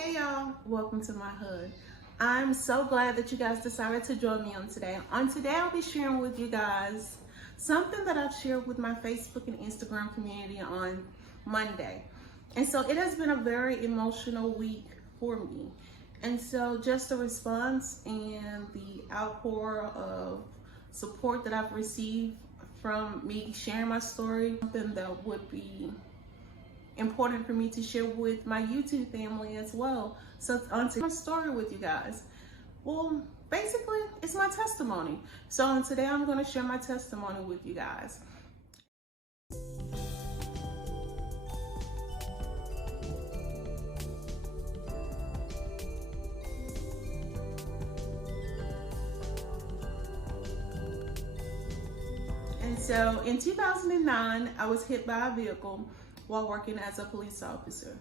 Hey y'all, welcome to my hood. I'm so glad that you guys decided to join me on today. On today, I'll be sharing with you guys something that I've shared with my Facebook and Instagram community on Monday. And so it has been a very emotional week for me. And so just the response and the outpour of support that I've received from me sharing my story, something that would be important for me to share with my YouTube family as well. So on to my story with you guys. Well, basically, it's my testimony. So on today, I'm going to share my testimony with you guys. And so in 2009, I was hit by a vehicle while working as a police officer.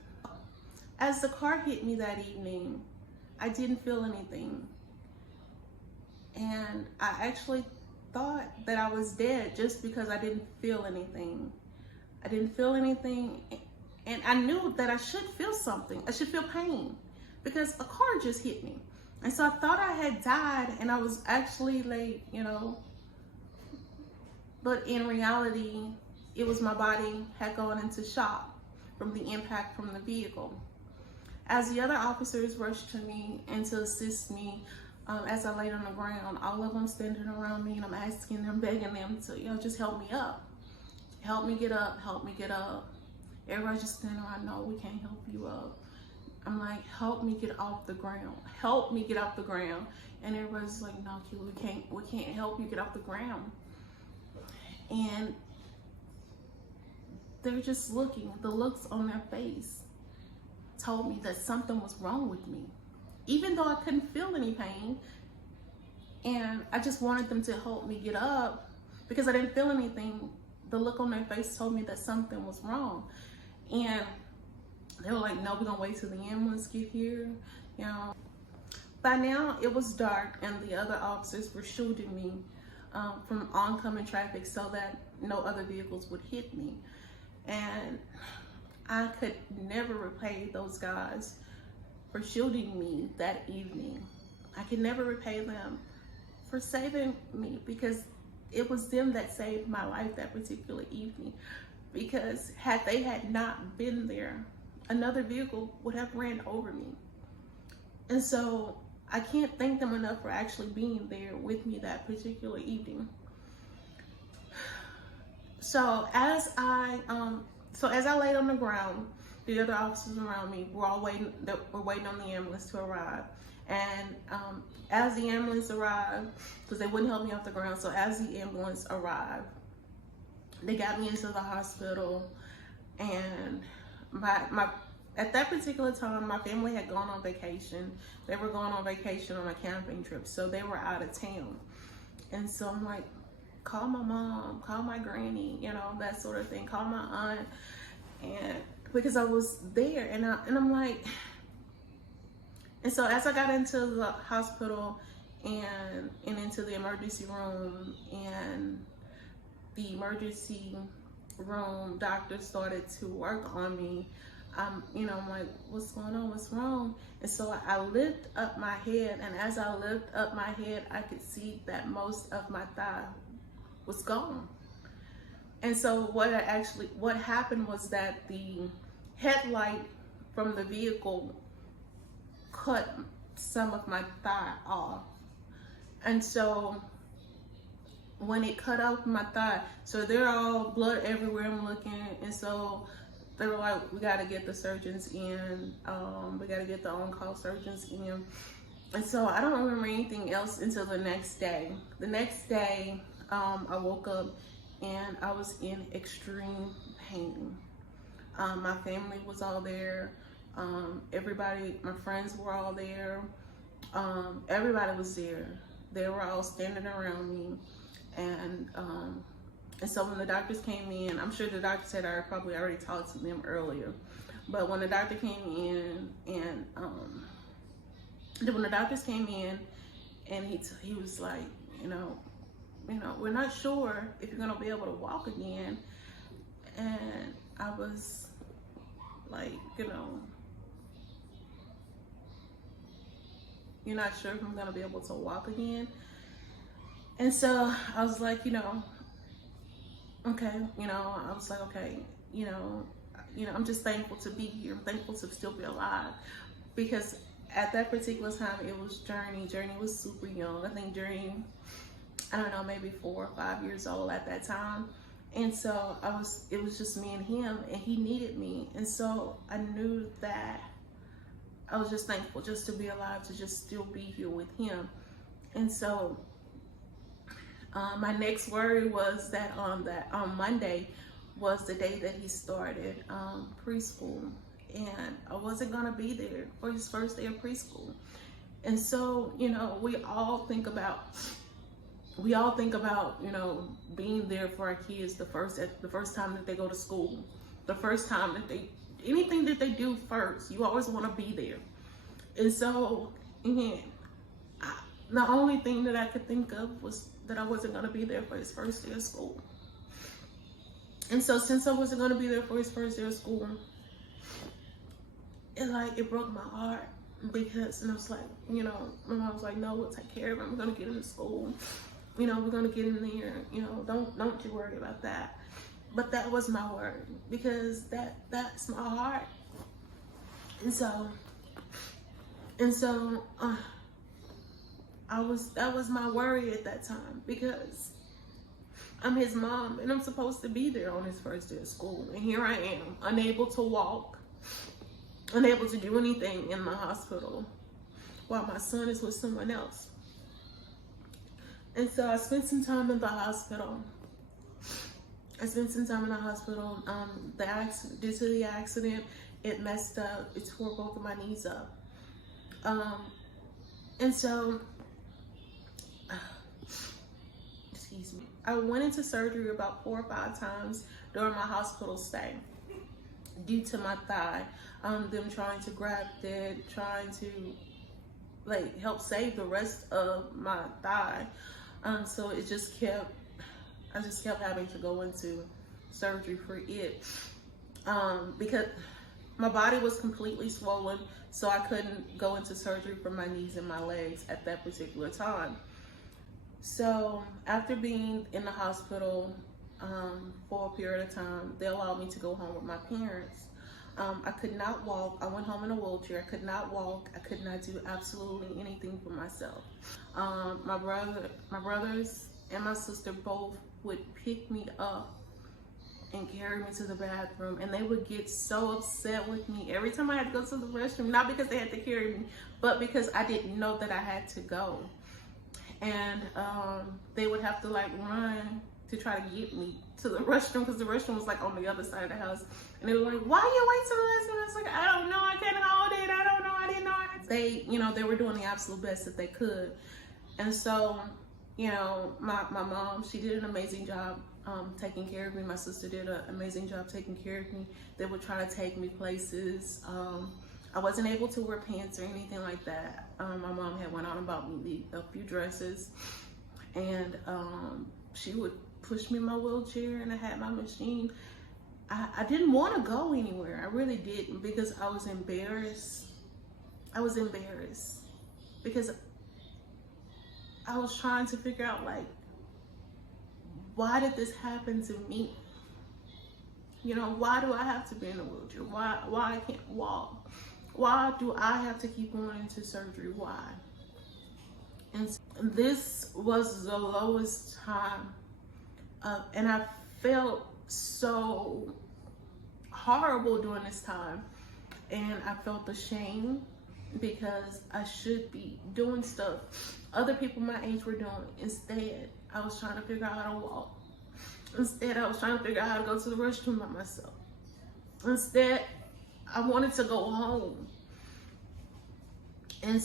As the car hit me that evening, I didn't feel anything. And I actually thought that I was dead just because I didn't feel anything. I didn't feel anything, and I knew that I should feel something. I should feel pain because a car just hit me. And so I thought I had died and I was actually like, but in reality, it was my body had gone into shock from the impact from the vehicle. As the other officers rushed to me and to assist me, as I laid on the ground, all of them standing around me, and I'm asking them, begging them to, just help me up. Help me get up, help me get up. Everybody's just standing around, no, we can't help you up. I'm like, help me get off the ground. Help me get off the ground. And everybody's like, no, we can't help you get off the ground. And they're just looking, the looks on their face told me that something was wrong with me, even though I couldn't feel any pain. And I just wanted them to help me get up because I didn't feel anything. The look on their face told me that something was wrong. And they were like, no, we're gonna wait till the ambulance get here. By now it was dark and the other officers were shooting me from oncoming traffic so that no other vehicles would hit me. And I could never repay those guys for shooting me that evening. I could never repay them for saving me because it was them that saved my life that particular evening. Because had they had not been there, another vehicle would have ran over me. And so I can't thank them enough for actually being there with me that particular evening. So as I laid on the ground, the other officers around me were all waiting on the ambulance to arrive. And as the ambulance arrived, because they wouldn't help me off the ground, so as the ambulance arrived, they got me into the hospital. And at that particular time, my family had gone on vacation. They were going on vacation on a camping trip, so they were out of town. And so I'm like, call my mom, call my granny, that sort of thing, call my aunt. And because I was there, and I'm like, and so as I got into the hospital and into the emergency room, and the emergency room doctor started to work on me, I'm like, what's going on? What's wrong? And so I lift up my head, and as I lift up my head, I could see that most of my thigh was gone. And so what happened was that the headlight from the vehicle cut some of my thigh off. And so when it cut off my thigh, so they're all blood everywhere, I'm looking, and so they were like, we gotta get the surgeons in, we gotta get the on-call surgeons in. And so I don't remember anything else until the next day. The next day, I woke up and I was in extreme pain. My family was all there. Everybody, my friends were all there. Everybody was there. They were all standing around me. And so when the doctors came in, I'm sure the doctors had probably already talked to them earlier. But when the doctor came in, and when the doctors came in, and he was like, we're not sure if you're gonna be able to walk again. And I was like, you're not sure if I'm gonna be able to walk again. And so I was like, okay, I was like, okay, I'm just thankful to be here. I'm thankful to still be alive, because at that particular time it was Journey. Journey was super young. I think Journey, I don't know, maybe 4 or 5 years old at that time. And so it was just me and him, and he needed me. And so I knew that I was just thankful just to be alive, to just still be here with him. And so my next worry was that on Monday was the day that he started preschool, and I wasn't gonna be there for his first day of preschool. And so, we all think about, being there for our kids the first time that they go to school, the first time that anything that they do first, you always want to be there. And so, again, the only thing that I could think of was that I wasn't going to be there for his first day of school. And so, since I wasn't going to be there for his first day of school, it broke my heart, because, and I was like, my mom was like, no, we'll take care of him. We're going to get him to school. We're going to get him there. Don't you worry about that. But that was my worry, because that's my heart. And so that was my worry at that time, because I'm his mom and I'm supposed to be there on his first day of school. And here I am, unable to walk, unable to do anything in the hospital, while my son is with someone else. And so I spent some time in the hospital. Due to the accident, it messed up. It tore both of my knees up. And so, excuse me. I went into surgery about 4 or 5 times during my hospital stay, due to my thigh. Them trying to graft it, trying to help save the rest of my thigh. So I just kept having to go into surgery for it, because my body was completely swollen, so I couldn't go into surgery for my knees and my legs at that particular time. So after being in the hospital for a period of time, they allowed me to go home with my parents. I could not walk. I went home in a wheelchair. I could not walk. I could not do absolutely anything for myself. My brothers and my sister both would pick me up and carry me to the bathroom, and they would get so upset with me every time I had to go to the restroom, not because they had to carry me, but because I didn't know that I had to go. And they would have to run to try to get me to the restroom, because the restroom was on the other side of the house. And they were like, why you wait till the restroom? I was like, I don't know, I can't hold it, I don't know, I didn't know. They were doing the absolute best that they could. And so, my mom, she did an amazing job taking care of me. My sister did an amazing job taking care of me. They would try to take me places. I wasn't able to wear pants or anything like that. My mom had went on about me a few dresses, and she would push me in my wheelchair, and I had my machine. I didn't want to go anywhere. I really didn't, because I was embarrassed. Because I was trying to figure out, why did this happen to me? Why do I have to be in a wheelchair? Why I can't walk? Why do I have to keep going into surgery? Why? And so this was the lowest time, and I felt so horrible during this time, and I felt ashamed, because I should be doing stuff other people my age were doing. Instead, I was trying to figure out how to walk. Instead, I was trying to figure out how to go to the restroom by myself. Instead, I wanted to go home. And,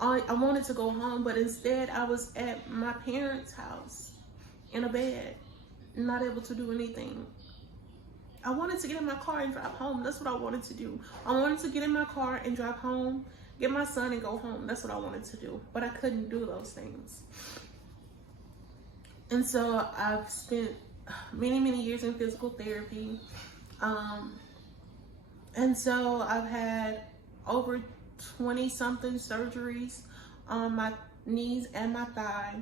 I wanted to go home, but instead I was at my parents' house in a bed, not able to do anything. I wanted to get in my car and drive home. That's what I wanted to do. I wanted to get in my car and drive home, get my son and go home. That's what I wanted to do, but I couldn't do those things. And so I've spent many, many years in physical therapy. And so I've had over 20 something surgeries. on my knees and my thigh.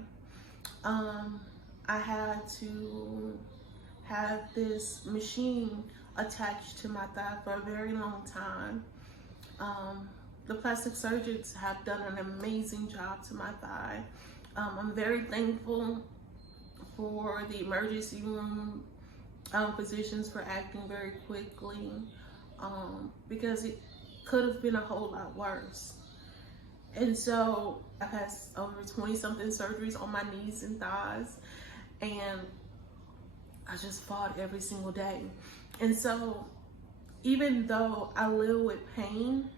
I had to have this machine attached to my thigh for a very long time. The plastic surgeons have done an amazing job to my thigh. I'm very thankful for the emergency room physicians for acting very quickly, because it could have been a whole lot worse. And so I've had over 20 something surgeries on my knees and thighs, and I just fought every single day. And so even though I live with pain,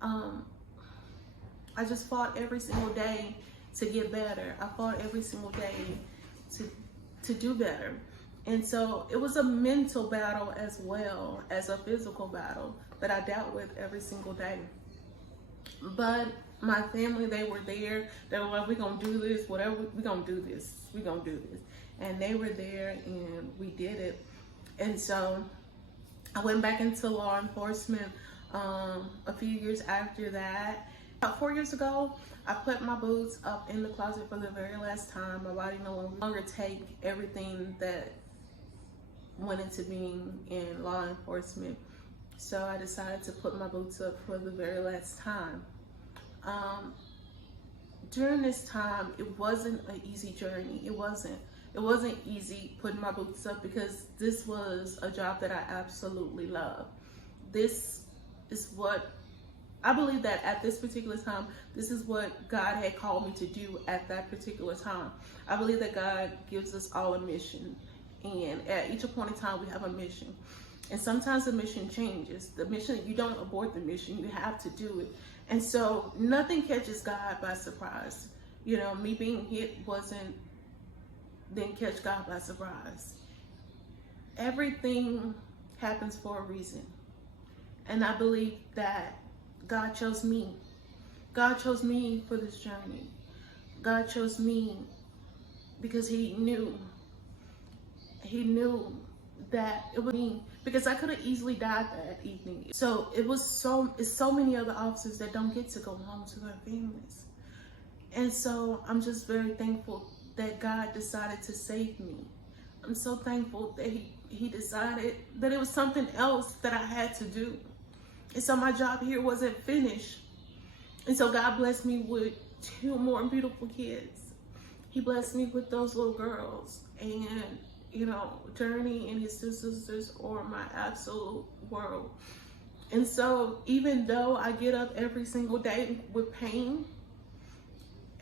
I just fought every single day to get better. I fought every single day to do better. And so it was a mental battle as well as a physical battle that I dealt with every single day. But my family, they were there. They were like, we're going to do this, whatever, we're going to do this. We're going to do this. And they were there and we did it. And so I went back into law enforcement a few years after that. About 4 years ago, I put my boots up in the closet for the very last time. My body no longer take everything that went into being in law enforcement. So I decided to put my boots up for the very last time. During this time, it wasn't an easy journey. It wasn't easy putting my boots up, because this was a job that I absolutely love. This is what I believe that at this particular time, this is what God had called me to do at that particular time. I believe that God gives us all a mission, and at each appointed time we have a mission. And sometimes the mission changes. The mission, you don't abort the mission, you have to do it. And so nothing catches God by surprise. You know, me being hit didn't catch God by surprise. Everything happens for a reason. And I believe that God chose me. God chose me for this journey. God chose me because he knew that it was me, because I could have easily died that evening. So it's so many other officers that don't get to go home to their families. And so I'm just very thankful that God decided to save me. I'm so thankful that he decided that it was something else that I had to do. And so my job here wasn't finished. And so God blessed me with 2 more beautiful kids. He blessed me with those little girls. And, you know, Journey and his 2 sisters are my absolute world. And so even though I get up every single day with pain,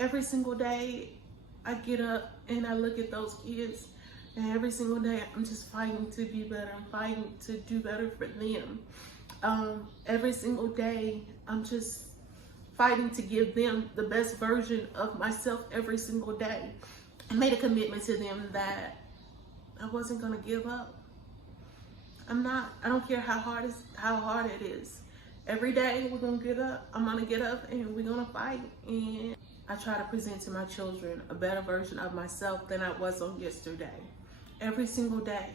every single day I get up and I look at those kids, and every single day I'm just fighting to be better. I'm fighting to do better for them. Every single day I'm just fighting to give them the best version of myself every single day. I made a commitment to them that I wasn't gonna give up. I don't care how hard it is. Every day we're gonna get up. I'm gonna get up and we're gonna fight. And I try to present to my children a better version of myself than I was on yesterday. Every single day.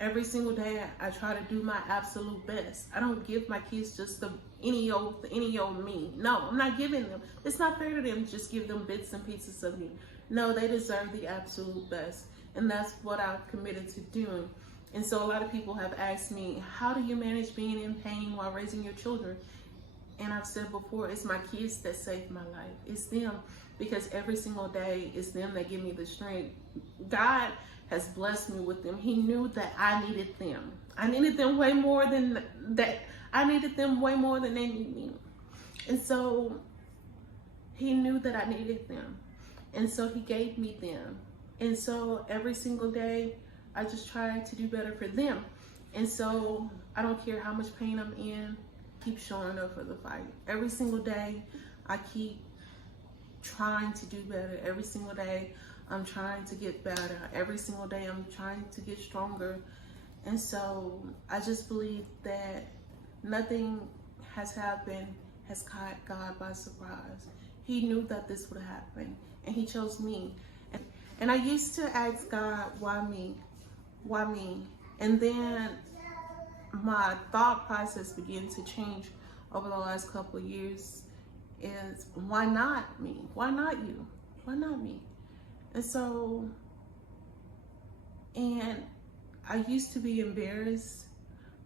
Every single day I try to do my absolute best. I don't give my kids just any old me. No, I'm not giving them. It's not fair to them to just give them bits and pieces of me. No, they deserve the absolute best. And that's what I've committed to doing. And so a lot of people have asked me, how do you manage being in pain while raising your children? And I've said before, it's my kids that saved my life. It's them, because every single day it's them that give me the strength. God has blessed me with them. He knew that I needed them. I needed them way more than that. I needed them way more than they need me. And so he knew that I needed them. And so he gave me them. And so every single day, I just try to do better for them. And so I don't care how much pain I'm in, keep showing up for the fight. Every single day, I keep trying to do better. Every single day, I'm trying to get better. Every single day, I'm trying to get stronger. And so I just believe that nothing has caught God by surprise. He knew that this would happen, and he chose me. And I used to ask God, why me? Why me? And then my thought process began to change over the last couple of years. is, why not me? Why not you? Why not me? And so, and I used to be embarrassed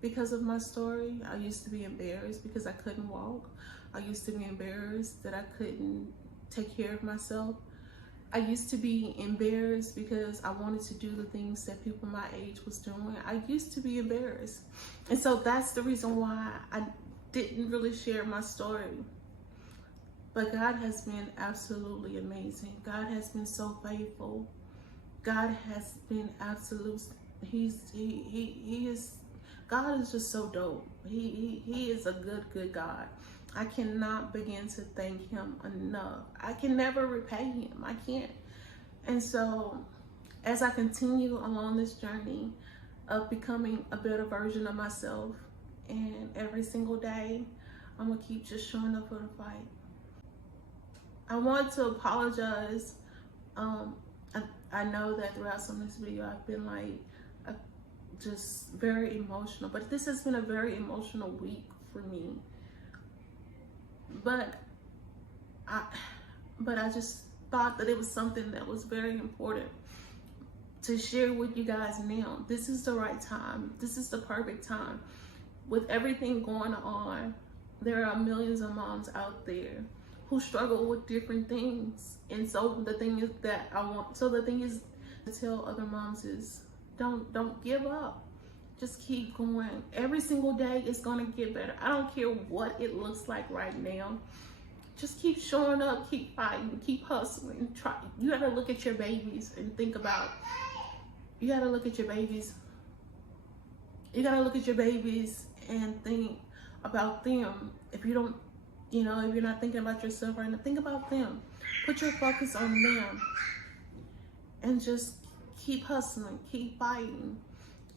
because of my story. I used to be embarrassed because I couldn't walk. I used to be embarrassed that I couldn't take care of myself. I used to be embarrassed because I wanted to do the things that people my age was doing. I used to be embarrassed. And so that's the reason why I didn't really share my story. But God has been absolutely amazing. God has been so faithful. God has been absolute. God is just so dope. He is a good God. I cannot begin to thank him enough. I can never repay him. I can't. And so as I continue along this journey of becoming a better version of myself, and every single day, I'm gonna keep just showing up for the fight. I want to apologize. I know that throughout some of this video, I've been like, just very emotional, but this has been a very emotional week for me. But I just thought that it was something that was very important to share with you guys now. This is the right time. This is the perfect time. With everything going on, there are millions of moms out there who struggle with different things. And so the thing is to tell other moms is, don't give up. Just keep going. Every single day is gonna get better. I don't care what it looks like right now. Just keep showing up, keep fighting, keep hustling. Try. You gotta look at your babies and think about, you gotta look at your babies. You gotta look at your babies and think about them. If you don't, if you're not thinking about yourself right now, think about them. Put your focus on them. And just keep hustling, keep fighting,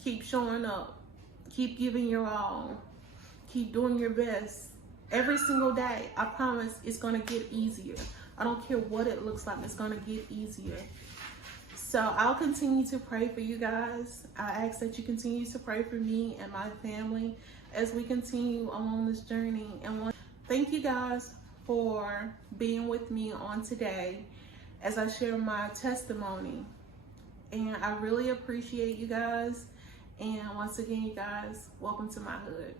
keep showing up, keep giving your all, keep doing your best. Every single day, I promise it's gonna get easier. I don't care what it looks like, it's gonna get easier. So I'll continue to pray for you guys. I ask that you continue to pray for me and my family as we continue along this journey. And thank you guys for being with me on today as I share my testimony. And I really appreciate you guys. And once again, you guys, welcome to my hood.